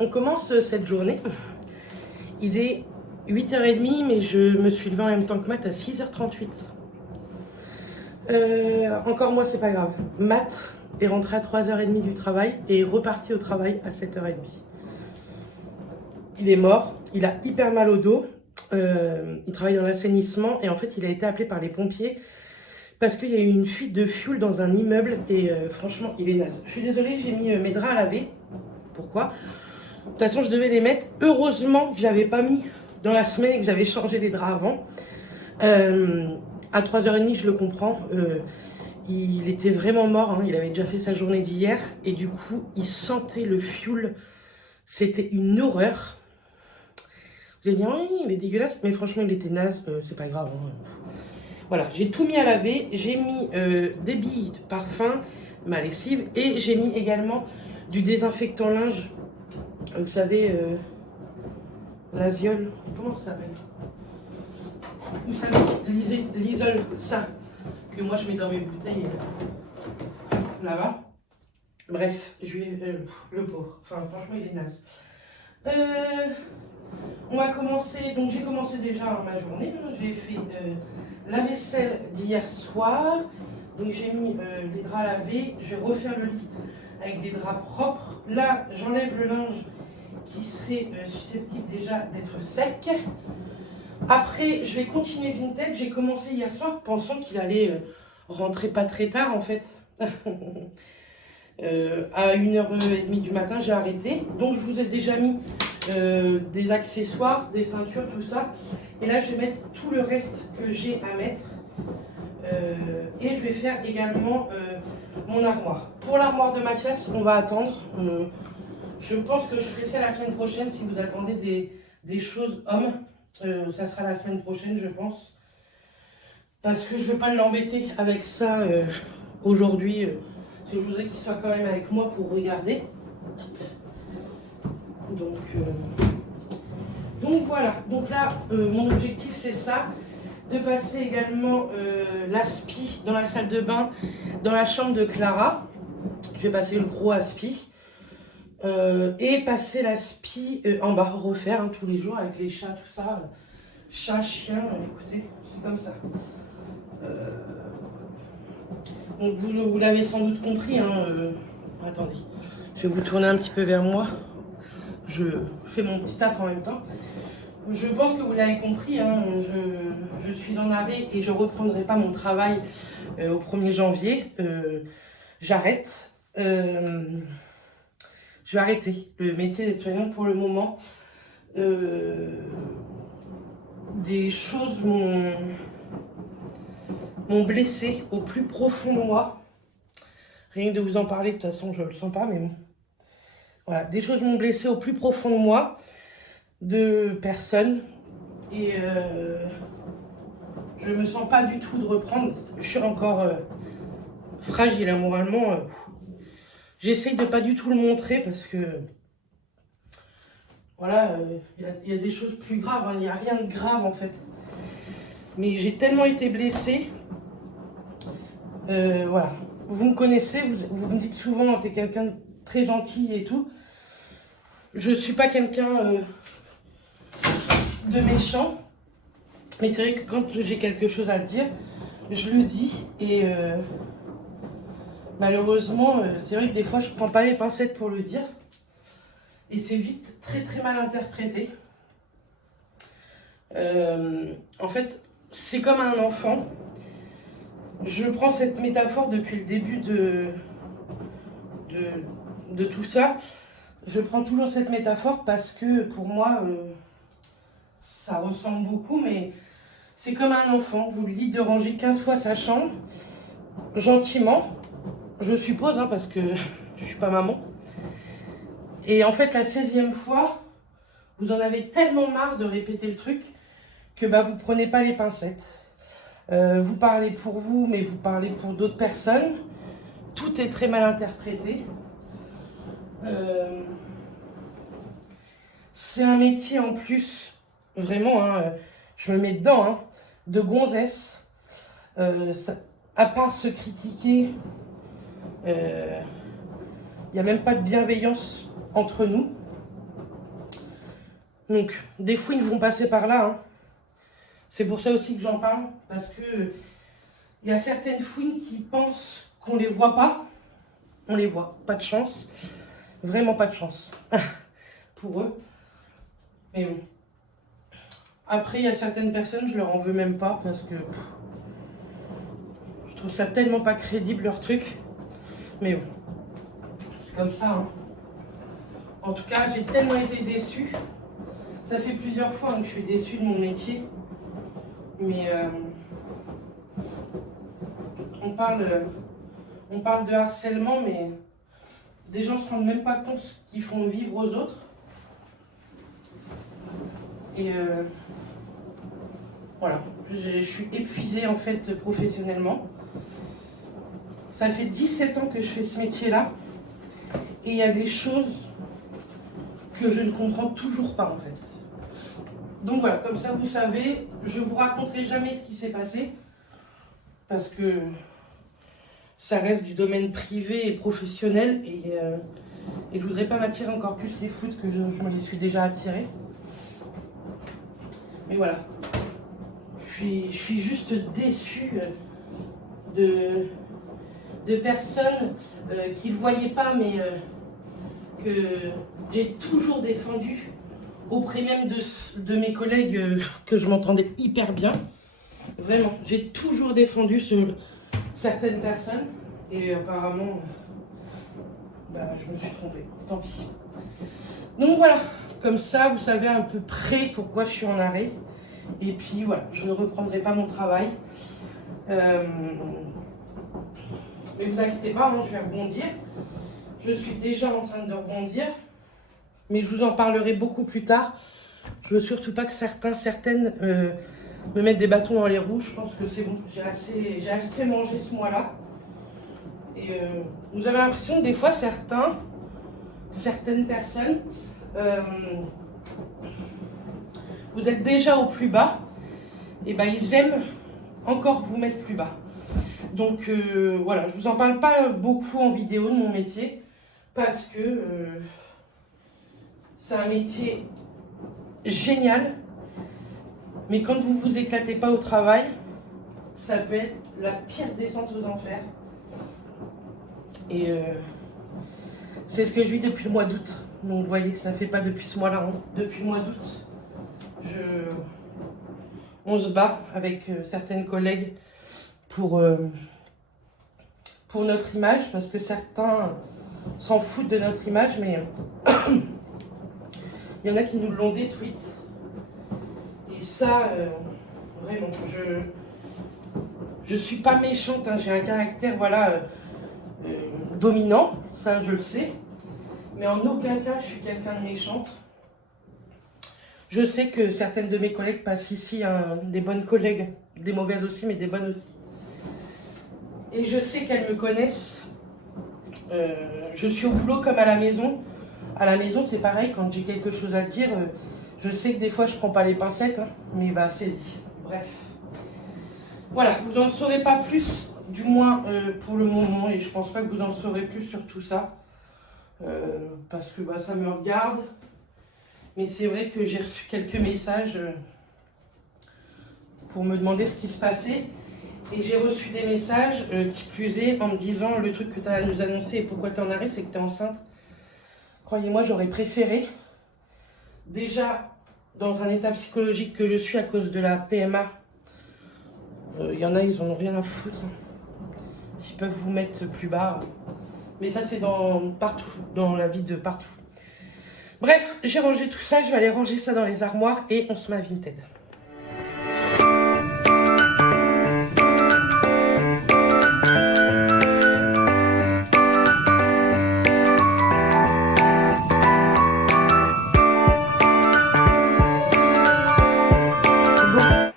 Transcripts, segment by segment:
on commence cette journée. Il est 8h30, mais je me suis levée en même temps que Matt à 6h38. Encore moi, c'est pas grave. Matt est rentré à 3h30 du travail et est reparti au travail à 7h30. Il est mort, il a hyper mal au dos. Il travaille dans l'assainissement et en fait, il a été appelé par les pompiers parce qu'il y a eu une fuite de fuel dans un immeuble et franchement, il est naze. Je suis désolée, j'ai mis mes draps à laver. Pourquoi ? De toute façon, je devais les mettre. Heureusement que je n'avais pas mis dans la semaine et que j'avais changé les draps avant. À 3h30, je le comprends. Il était vraiment mort. Hein. Il avait déjà fait sa journée d'hier. Et du coup, il sentait le fioul. C'était une horreur. J'ai dit, oui, il est dégueulasse. Mais franchement, il était naze. C'est pas grave. Hein. Voilà, j'ai tout mis à laver. J'ai mis des billes de parfum, ma lessive. Et j'ai mis également du désinfectant linge. Vous savez, l'Aziol, comment ça s'appelle? Vous savez, l'Isol, ça, que moi je mets dans mes bouteilles là-bas. Bref, je vais, le pauvre, enfin franchement il est naze. On va commencer, donc j'ai commencé déjà ma journée, j'ai fait la vaisselle d'hier soir, donc j'ai mis les draps à laver, je vais refaire le lit avec des draps propres. Là, j'enlève le linge qui serait susceptible déjà d'être sec. Après, je vais continuer Vinted. J'ai commencé hier soir pensant qu'il allait rentrer pas très tard en fait. À 1h30 du matin, j'ai arrêté. Donc, je vous ai déjà mis des accessoires, des ceintures, tout ça. Et là, je vais mettre tout le reste que j'ai à mettre. Et je vais faire également mon armoire. Pour l'armoire de Mathias, on va attendre. Je pense que je ferai ça la semaine prochaine. Si vous attendez des choses hommes, ça sera la semaine prochaine, je pense. Parce que je ne vais pas l'embêter avec ça aujourd'hui. Je voudrais qu'il soit quand même avec moi pour regarder. Donc voilà. Donc là, mon objectif, c'est ça. De passer également l'aspi dans la salle de bain, dans la chambre de Clara. Je vais passer le gros aspi. Et passer l'aspi en bas, refaire tous les jours avec les chats, tout ça. Chat, chien, écoutez, c'est comme ça. Donc vous l'avez sans doute compris. Hein, attendez, je vais vous tourner un petit peu vers moi. Je fais mon petit taf en même temps. Je pense que vous l'avez compris, hein, je suis en arrêt et je ne reprendrai pas mon travail au 1er janvier. J'arrête. Je vais arrêter le métier d'aide-soignante pour le moment. Des choses m'ont blessé au plus profond de moi. Rien que de vous en parler, de toute façon, je ne le sens pas, mais bon. Voilà, des choses m'ont blessé au plus profond de moi, de personnes. Et je me sens pas du tout de reprendre. Je suis encore fragile, hein, moralement. J'essaye de pas du tout le montrer parce que voilà, y a des choses plus graves, hein. Il n'y a rien de grave en fait. Mais j'ai tellement été blessée. Voilà. Vous me connaissez, vous me dites souvent que t'es quelqu'un de très gentil et tout. Je suis pas quelqu'un de méchant. Mais c'est vrai que quand j'ai quelque chose à dire, je le dis. Et malheureusement, c'est vrai que des fois, je prends pas les pincettes pour le dire. Et c'est vite très très mal interprété. En fait, c'est comme un enfant. Je prends cette métaphore depuis le début de tout ça. Je prends toujours cette métaphore parce que pour moi, ça ressemble beaucoup, mais c'est comme un enfant. Vous lui dites de ranger 15 fois sa chambre, gentiment, je suppose, hein, parce que je suis pas maman. Et en fait, la 16e fois, vous en avez tellement marre de répéter le truc que bah, vous prenez pas les pincettes. Vous parlez pour vous, mais vous parlez pour d'autres personnes. Tout est très mal interprété. C'est un métier en plus, vraiment, hein, je me mets dedans, hein, de gonzesse. À part se critiquer, il n'y a même pas de bienveillance entre nous. Donc, des fouines vont passer par là. Hein. C'est pour ça aussi que j'en parle. Parce que il y a certaines fouines qui pensent qu'on les voit pas. On les voit. Pas de chance. Vraiment pas de chance. Pour eux. Mais bon. Après, il y a certaines personnes, je leur en veux même pas. Parce que je trouve ça tellement pas crédible leur truc. Mais bon. C'est comme ça. Hein. En tout cas, j'ai tellement été déçue. Ça fait plusieurs fois que je suis déçue de mon métier. Mais on parle de harcèlement, mais des gens ne se rendent même pas compte ce qu'ils font vivre aux autres. Et voilà, je suis épuisée en fait professionnellement. Ça fait 17 ans que je fais ce métier-là. Et il y a des choses que je ne comprends toujours pas en fait. Donc voilà, comme ça vous savez, je vous raconterai jamais ce qui s'est passé. Parce que ça reste du domaine privé et professionnel. Et je voudrais pas m'attirer encore plus les foudres que je me les suis déjà attirées. Mais voilà. Je suis juste déçue de personnes qui ne le voyaient pas, mais que j'ai toujours défendu auprès même de mes collègues que je m'entendais hyper bien. Vraiment, j'ai toujours défendu certaines personnes et apparemment, je me suis trompée. Tant pis. Donc voilà, comme ça, vous savez à peu près pourquoi je suis en arrêt. Et puis voilà, je ne reprendrai pas mon travail. Mais vous inquiétez pas, moi je vais rebondir. Je suis déjà en train de rebondir. Mais je vous en parlerai beaucoup plus tard. Je veux surtout pas que certaines me mettent des bâtons dans les roues. Je pense que c'est bon. J'ai assez mangé ce mois-là. Et vous avez l'impression que des fois, certaines personnes, vous êtes déjà au plus bas. Et ben ils aiment encore vous mettre plus bas. Donc voilà, je vous en parle pas beaucoup en vidéo de mon métier. Parce que c'est un métier génial, mais quand vous vous éclatez pas au travail, ça peut être la pire descente aux enfers. Et c'est ce que je vis depuis le mois d'août. Donc vous voyez, ça fait pas depuis ce mois-là, hein. Depuis le mois d'août, on se bat avec certaines collègues pour notre image, parce que certains s'en foutent de notre image, mais il y en a qui nous l'ont détruite. Et ça, vraiment, je suis pas méchante, hein, j'ai un caractère, voilà, dominant, ça je le sais. Mais en aucun cas, je suis quelqu'un de méchante. Je sais que certaines de mes collègues passent ici, hein, des bonnes collègues, des mauvaises aussi, mais des bonnes aussi. Et je sais qu'elles me connaissent. Je suis au boulot comme à la maison. À la maison, c'est pareil, quand j'ai quelque chose à dire, je sais que des fois, je prends pas les pincettes, hein, mais c'est dit. Bref. Voilà, vous n'en saurez pas plus, du moins pour le moment, et je pense pas que vous en saurez plus sur tout ça. Parce que ça me regarde. Mais c'est vrai que j'ai reçu quelques messages pour me demander ce qui se passait. Et j'ai reçu des messages, qui plus est, en me disant le truc que tu as à nous annoncer et pourquoi tu es en arrêt, c'est que tu es enceinte. Croyez-moi, j'aurais préféré, déjà dans un état psychologique que je suis à cause de la PMA, il y en a, ils en ont rien à foutre. S'ils peuvent vous mettre plus bas. Mais ça, c'est partout, dans la vie de partout. Bref, j'ai rangé tout ça, je vais aller ranger ça dans les armoires et on se met à Vinted.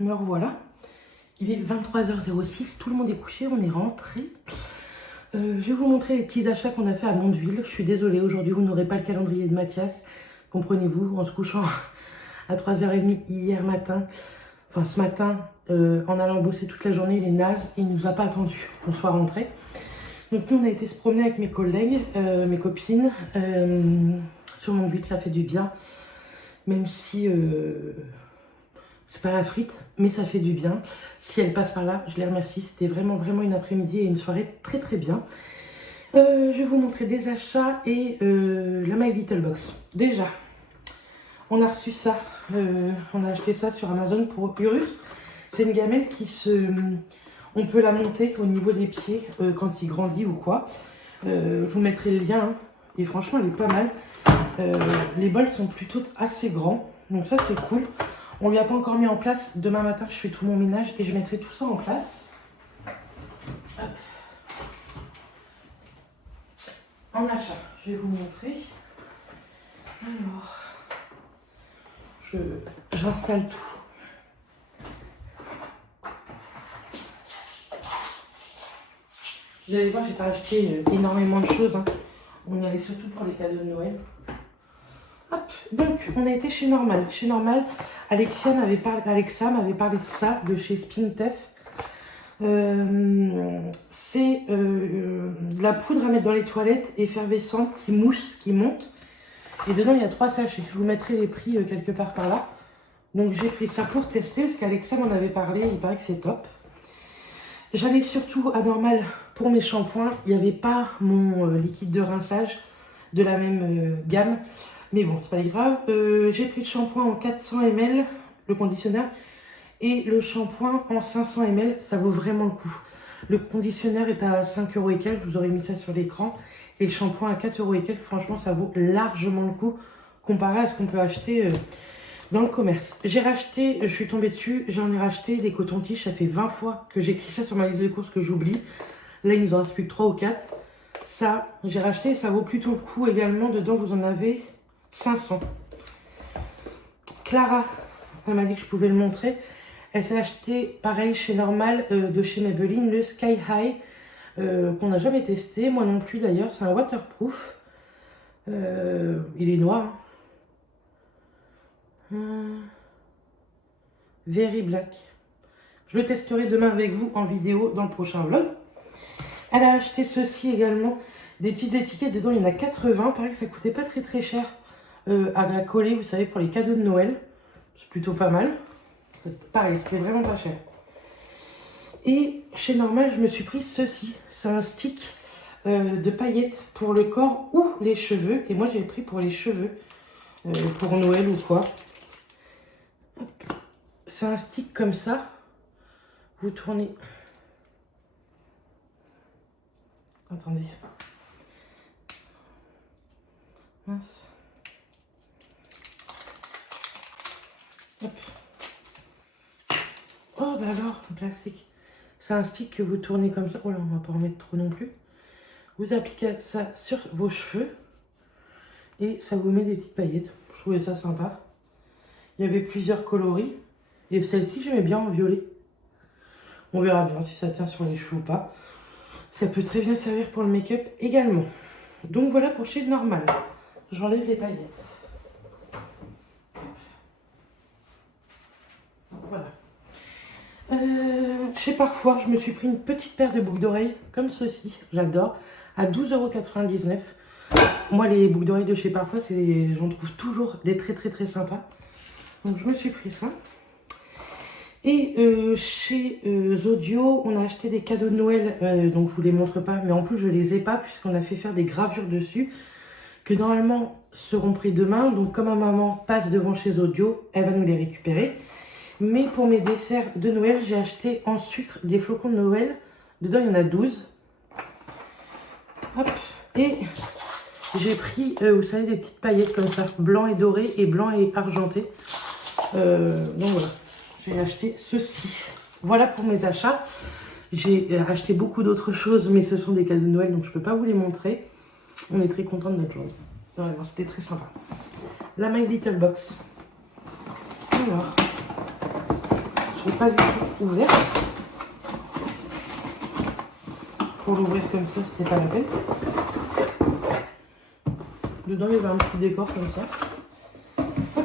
Me revoilà. Il est 23h06, tout le monde est couché, on est rentré. Je vais vous montrer les petits achats qu'on a fait à Mondeville. Je suis désolée, aujourd'hui vous n'aurez pas le calendrier de Mathias. Comprenez-vous, en se couchant à 3h30 hier matin, enfin ce matin, en allant bosser toute la journée, il est naze, il ne nous a pas attendu qu'on soit rentré. Donc nous on a été se promener avec mes collègues, mes copines, sur Mondeville, ça fait du bien. Même si c'est pas la frite, mais ça fait du bien. Si elle passe par là, je les remercie. C'était vraiment une après-midi et une soirée très bien. Je vais vous montrer des achats et la My Little Box. Déjà, on a reçu ça. On a acheté ça sur Amazon pour Urus. C'est une gamelle qui se... On peut la monter au niveau des pieds quand il grandit ou quoi. Je vous mettrai le lien. Hein. Et franchement, elle est pas mal. Les bols sont plutôt assez grands. Donc ça, c'est cool. On ne lui a pas encore mis en place. Demain matin, je fais tout mon ménage et je mettrai tout ça en place. Hop. En achat, je vais vous montrer. Alors, j'installe tout. Vous allez voir, j'ai pas acheté énormément de choses. Hein. On y allait surtout pour les cadeaux de Noël. Hop, donc on a été chez Normal. Chez Normal, Alexa m'avait parlé de ça, de chez Spintuff. C'est de la poudre à mettre dans les toilettes effervescente qui mousse, qui monte. Et dedans, il y a 3 sachets. Je vous mettrai les prix quelque part par là. Donc j'ai pris ça pour tester parce qu'Alexa m'en avait parlé. Il paraît que c'est top. J'allais surtout à Normal pour mes shampoings. Il n'y avait pas mon liquide de rinçage de la même gamme. Mais bon, c'est pas grave. J'ai pris le shampoing en 400 ml, le conditionneur. Et le shampoing en 500 ml, ça vaut vraiment le coup. Le conditionneur est à 5 € et quelques. Je vous aurais mis ça sur l'écran. Et le shampoing à 4 € et quelques. Franchement, ça vaut largement le coup comparé à ce qu'on peut acheter dans le commerce. J'ai racheté, je suis tombée dessus, j'en ai racheté des cotons-tiges. Ça fait 20 fois que j'écris ça sur ma liste de courses que j'oublie. Là, il nous en reste plus que 3 ou 4. Ça, j'ai racheté, ça vaut plutôt le coup également. Dedans, vous en avez 500. Clara, elle m'a dit que je pouvais le montrer. Elle s'est acheté, pareil, chez Normal, de chez Maybelline, le Sky High, qu'on n'a jamais testé. Moi non plus, d'ailleurs. C'est un waterproof. Il est noir. Very Black. Je le testerai demain avec vous en vidéo dans le prochain vlog. Elle a acheté ceci également. Des petites étiquettes. Dedans, il y en a 80. Pareil que ça coûtait pas très cher à la coller, vous savez, pour les cadeaux de Noël. C'est plutôt pas mal. Pareil, c'était vraiment pas cher. Et chez Normal, je me suis pris ceci. C'est un stick de paillettes pour le corps ou les cheveux. Et moi, j'ai pris pour les cheveux. Pour Noël ou quoi. C'est un stick comme ça. Vous tournez. Attendez. Mince. Hop. Oh bah alors, le plastique. C'est un stick que vous tournez comme ça. Oh là, on va pas en mettre trop non plus. Vous appliquez ça sur vos cheveux. Et ça vous met des petites paillettes. Je trouvais ça sympa. Il y avait plusieurs coloris. Et celle-ci, j'aimais bien en violet. On verra bien si ça tient sur les cheveux ou pas. Ça peut très bien servir pour le make-up également. Donc voilà pour chez Normal. J'enlève les paillettes. Voilà. Chez Parfois, je me suis pris une petite paire de boucles d'oreilles comme ceci. J'adore. À 12,99 €. Moi, les boucles d'oreilles de chez Parfois, j'en trouve toujours des très sympas. Donc, je me suis pris ça. Et chez Zodio, on a acheté des cadeaux de Noël. Donc, je vous les montre pas. Mais en plus, je les ai pas puisqu'on a fait faire des gravures dessus. Que normalement seront pris demain. Donc, comme ma maman passe devant chez Zodio, elle va nous les récupérer. Mais pour mes desserts de Noël, j'ai acheté en sucre des flocons de Noël. Dedans, il y en a 12. Hop. Et j'ai pris, vous savez, des petites paillettes comme ça, blanc et doré et blanc et argenté. Donc voilà, j'ai acheté ceci. Voilà pour mes achats. J'ai acheté beaucoup d'autres choses, mais ce sont des cadeaux de Noël, donc je ne peux pas vous les montrer. On est très content de notre journée. Vraiment, c'était très sympa. La My Little Box. Alors, je n'ai pas vu tout ouvert. Pour l'ouvrir comme ça, c'était pas la peine. Dedans, il y avait un petit décor comme ça. Hop.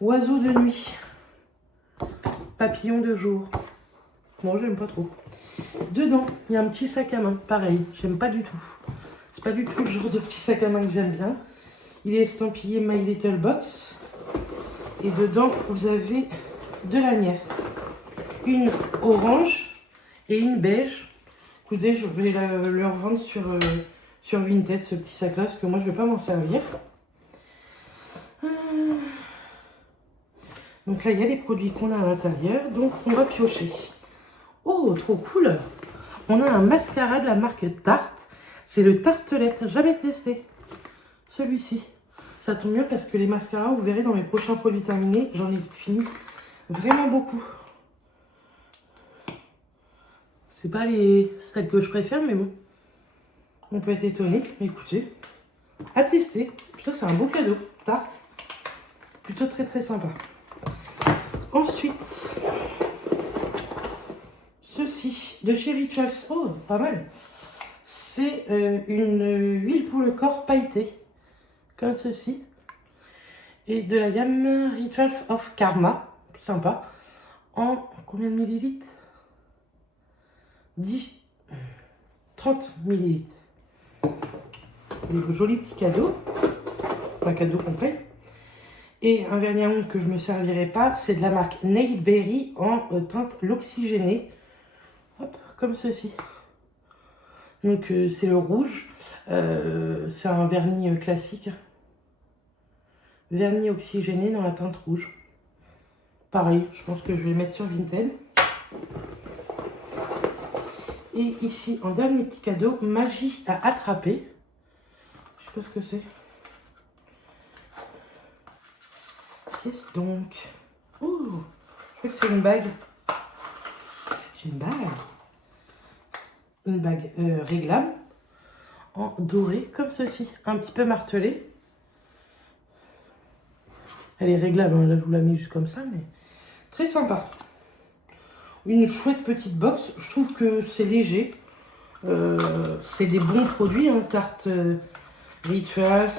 Oiseau de nuit. Papillon de jour. Bon, j'aime pas trop. Dedans, il y a un petit sac à main. Pareil, j'aime pas du tout. C'est pas du tout le genre de petit sac à main que j'aime bien. Il est estampillé My Little Box. Et dedans, vous avez deux lanières. Une orange et une beige. Écoutez, je vais le revendre sur Vinted, ce petit sac-là, parce que moi, je ne vais pas m'en servir. Donc là, il y a les produits qu'on a à l'intérieur. Donc, on va piocher. Oh, trop cool! On a un mascara de la marque Tarte. C'est le Tartelette. Jamais testé. Celui-ci. Ça tombe bien parce que les mascaras, vous verrez dans mes prochains produits terminés, j'en ai fini vraiment beaucoup. C'est pas celles que je préfère, mais bon. On peut être étonné. Écoutez, à tester. Putain, c'est un beau cadeau. Tarte. Plutôt très très sympa. Ensuite, ceci de chez Rituals. Oh, pas mal. C'est une huile pour le corps pailletée. Comme ceci. Et de la gamme Rituals of Karma. Sympa. En combien de millilitres? 30 millilitres. Des jolis petits cadeaux. Un cadeau complet. Et un vernis à ongles que je ne me servirai pas, c'est de la marque Nail Berry en teinte l'oxygéné. Hop, comme ceci. Donc c'est le rouge. C'est un vernis classique. Vernis oxygéné dans la teinte rouge. Pareil, je pense que je vais le mettre sur Vinted. Et ici, en dernier petit cadeau, magie à attraper. Je sais pas ce que c'est. Qu'est-ce donc? Oh, je crois que c'est une bague. C'est une bague. Une bague réglable. En doré, comme ceci. Un petit peu martelée. Elle est réglable, hein, là je vous la mets juste comme ça, mais très sympa. Une chouette petite box. Je trouve que c'est léger. C'est des bons produits, hein. Tarte Rituals.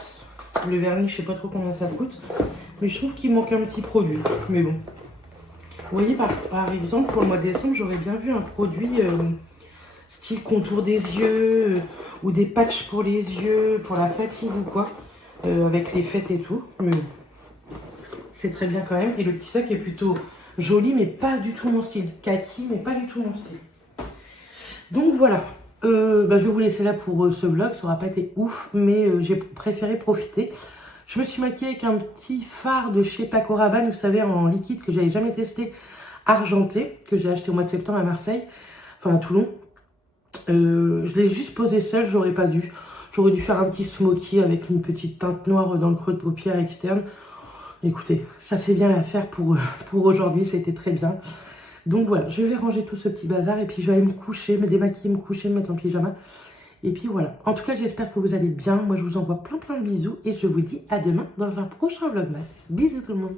Le vernis, je sais pas trop combien ça coûte. Mais je trouve qu'il manque un petit produit. Mais bon. Vous voyez, par exemple, pour le mois de décembre, j'aurais bien vu un produit style contour des yeux ou des patchs pour les yeux, pour la fatigue ou quoi. Avec les fêtes et tout. Mais bon. C'est très bien quand même. Et le petit sac est plutôt joli, mais pas du tout mon style. Kaki, mais pas du tout mon style. Donc voilà. Je vais vous laisser là pour ce vlog. Ça n'aura pas été ouf, mais j'ai préféré profiter. Je me suis maquillée avec un petit fard de chez Paco Rabanne, vous savez, en liquide que j'avais jamais testé, argenté, que j'ai acheté au mois de septembre à Marseille, enfin à Toulon. Je l'ai juste posé seul, j'aurais pas dû. J'aurais dû faire un petit smoky avec une petite teinte noire dans le creux de paupière externe. Écoutez, ça fait bien l'affaire pour aujourd'hui, ça a été très bien. Donc voilà, je vais ranger tout ce petit bazar et puis je vais aller me coucher, me démaquiller, me coucher, me mettre en pyjama. Et puis voilà. En tout cas, j'espère que vous allez bien. Moi, je vous envoie plein de bisous et je vous dis à demain dans un prochain vlogmas. Bisous tout le monde.